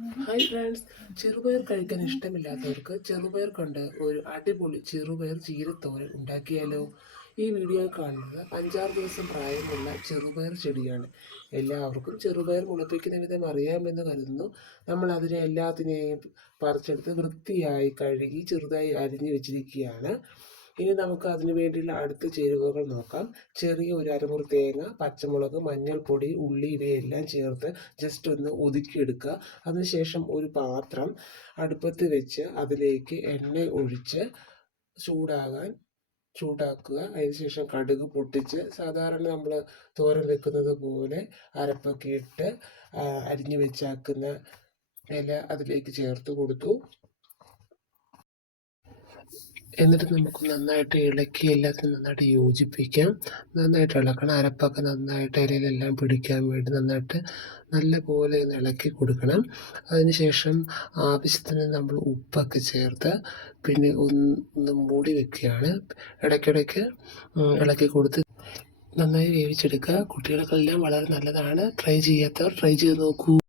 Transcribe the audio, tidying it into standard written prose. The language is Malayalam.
ഹായ് ഫ്രണ്ട്സ്, ചെറുപയർ കഴിക്കാൻ ഇഷ്ടമില്ലാത്തവർക്ക് ചെറുപയർ കൊണ്ട് ഒരു അടിപൊളി ചെറുപയർ ചീരത്തോരൻ ഉണ്ടാക്കിയാലോ? ഈ വീഡിയോ കാണുന്നത് 5-6 ദിവസം പ്രായമുള്ള ചെറുപയർ ചെടിയാണ്. എല്ലാവർക്കും ചെറുപയർ മുളപ്പിക്കുന്ന വിധം അറിയാമെന്ന് കരുതുന്നു. നമ്മൾ അതിനെ എല്ലാത്തിനെയും പറിച്ചെടുത്ത് വൃത്തിയായി കഴുകി ചെറുതായി അരിഞ്ഞു വെച്ചിരിക്കുകയാണ്. ഇനി നമുക്ക് അതിന് വേണ്ടിയുള്ള അടുത്ത ചേരുവകൾ നോക്കാം. ചെറിയ ഒരു അരമുറി തേങ്ങ, പച്ചമുളക്, മഞ്ഞൾപ്പൊടി, ഉള്ളി ഇവയെല്ലാം ചേർത്ത് ജസ്റ്റ് ഒന്ന് ഒതുക്കിയെടുക്കുക. അതിനുശേഷം ഒരു പാത്രം അടുപ്പത്ത് വെച്ച് അതിലേക്ക് എണ്ണ ഒഴിച്ച് ചൂടാക്കുക. അതിനുശേഷം കടുക് പൊട്ടിച്ച് സാധാരണ നമ്മൾ തോരൻ വെക്കുന്നത് പോലെ അരപ്പൊക്കെ ഇട്ട് അരിഞ്ഞു വെച്ചാക്കുന്ന ഇല അതിലേക്ക് ചേർത്ത് കൊടുത്തു. എന്നിട്ട് നമുക്ക് നന്നായിട്ട് ഇളക്കി എല്ലാത്തിനും നന്നായിട്ട് യോജിപ്പിക്കാം. നന്നായിട്ട് ഇളക്കണം. അരപ്പൊക്കെ നന്നായിട്ട് ഇലയിലെല്ലാം പിടിക്കാൻ വേണ്ടി നന്നായിട്ട് നല്ല പോലെ ഒന്ന് ഇളക്കി കൊടുക്കണം. അതിനുശേഷം ആവശ്യത്തിന് നമ്മൾ ഉപ്പൊക്കെ ചേർത്ത് പിന്നെ ഒന്ന് മൂടി വെക്കുകയാണ്. ഇടയ്ക്കിടയ്ക്ക് ഇളക്കി കൊടുത്ത് നന്നായി വേവിച്ചെടുക്കുക. കുട്ടികൾക്കെല്ലാം വളരെ നല്ലതാണ്. ട്രൈ ചെയ്യാത്തവർ ട്രൈ ചെയ്ത് നോക്കൂ.